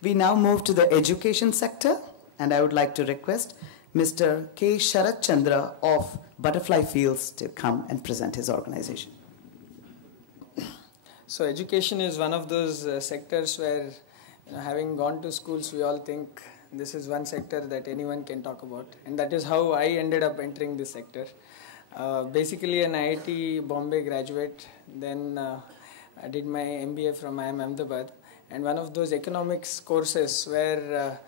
We now move to the education sector, and I would like to request Mr. K. Sharat Chandra of Butterfly Fields to come and present his organization. So education is one of those sectors where, having gone to schools, we all think this is one sector that anyone can talk about, and that is how I ended up entering this sector. Basically an IIT Bombay graduate, then I did my MBA from IIM Ahmedabad, and one of those economics courses where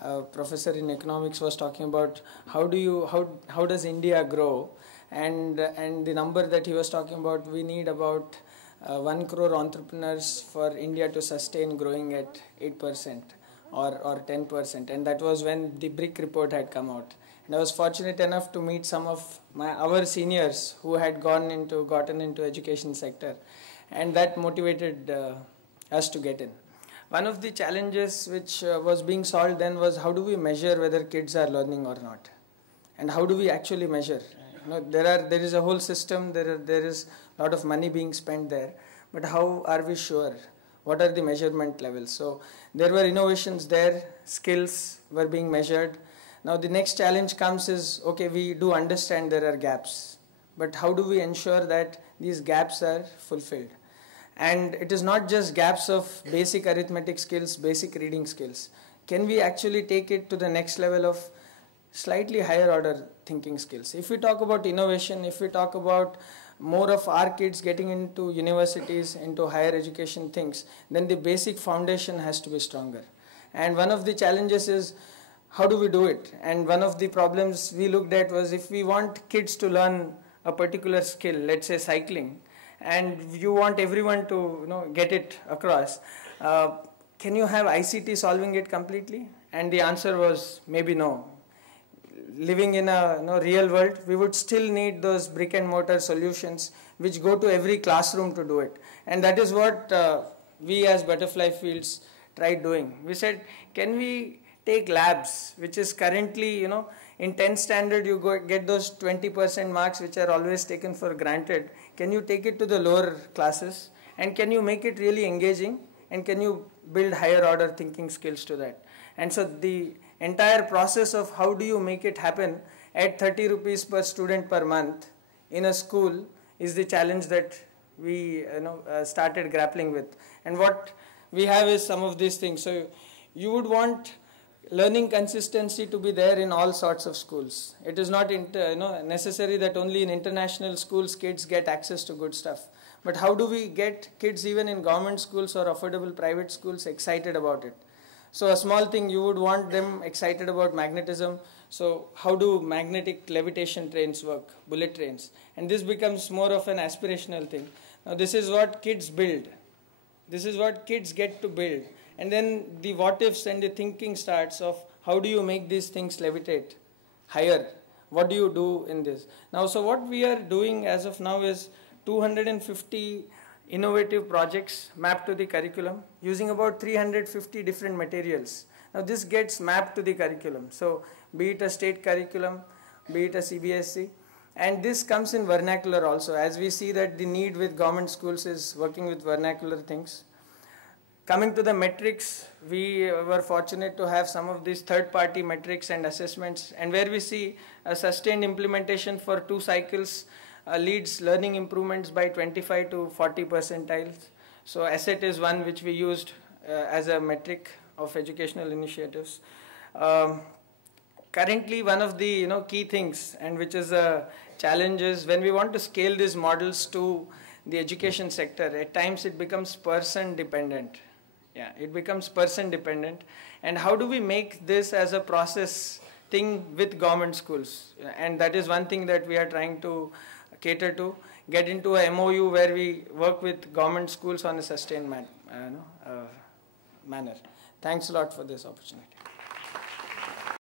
a professor in economics was talking about how does India grow, and the number that he was talking about, we need about 1 crore entrepreneurs for India to sustain growing at 8% or 10%, and that was when the BRIC report had come out. And I was fortunate enough to meet some of our seniors who had gotten into education sector, and that motivated us to get in. One of the challenges which was being solved then was, how do we measure whether kids are learning or not, and how do we actually measure? There is a whole system, there is a lot of money being spent there, but how are we sure? What are the measurement levels? So there were innovations there, skills were being measured. Now the next challenge comes is, okay, we do understand there are gaps, but how do we ensure that these gaps are fulfilled? And it is not just gaps of basic arithmetic skills, basic reading skills. Can we actually take it to the next level of slightly higher order thinking skills? If we talk about innovation, if we talk about more of our kids getting into universities, into higher education things, then the basic foundation has to be stronger. And one of the challenges is, how do we do it? And one of the problems we looked at was, if we want kids to learn a particular skill, let's say cycling, and you want everyone to get it across, can you have ICT solving it completely? And the answer was maybe no. Living in a real world, we would still need those brick and mortar solutions which go to every classroom to do it. And that is what we as Butterfly Fields tried doing. We said, can we take labs, which is currently, in 10th standard you get those 20% marks which are always taken for granted. Can you take it to the lower classes, and can you make it really engaging, and can you build higher order thinking skills to that? And so the entire process of how do you make it happen at 30 rupees per student per month in a school is the challenge that we started grappling with. And what we have is some of these things. So you would want learning consistency to be there in all sorts of schools. It is not necessary that only in international schools kids get access to good stuff. But how do we get kids even in government schools or affordable private schools excited about it? So a small thing, you would want them excited about magnetism. So how do magnetic levitation trains work, bullet trains? And this becomes more of an aspirational thing. Now this is what kids build. This is what kids get to build. And then the what ifs and the thinking starts of, how do you make these things levitate higher? What do you do in this? Now, so what we are doing as of now is 250 innovative projects mapped to the curriculum using about 350 different materials. Now this gets mapped to the curriculum. So be it a state curriculum, be it a CBSE, and this comes in vernacular also, as we see that the need with government schools is working with vernacular things. Coming to the metrics, we were fortunate to have some of these third-party metrics and assessments, and where we see a sustained implementation for 2 cycles leads learning improvements by 25 to 40 percentiles. So asset is one which we used as a metric of educational initiatives. Currently, one of the key things, and which is a challenge, is when we want to scale these models to the education sector, at times it becomes person dependent. Yeah, it becomes person dependent. And how do we make this as a process thing with government schools? And that is one thing that we are trying to cater to, get into a MOU where we work with government schools on a sustained manner. Thanks a lot for this opportunity.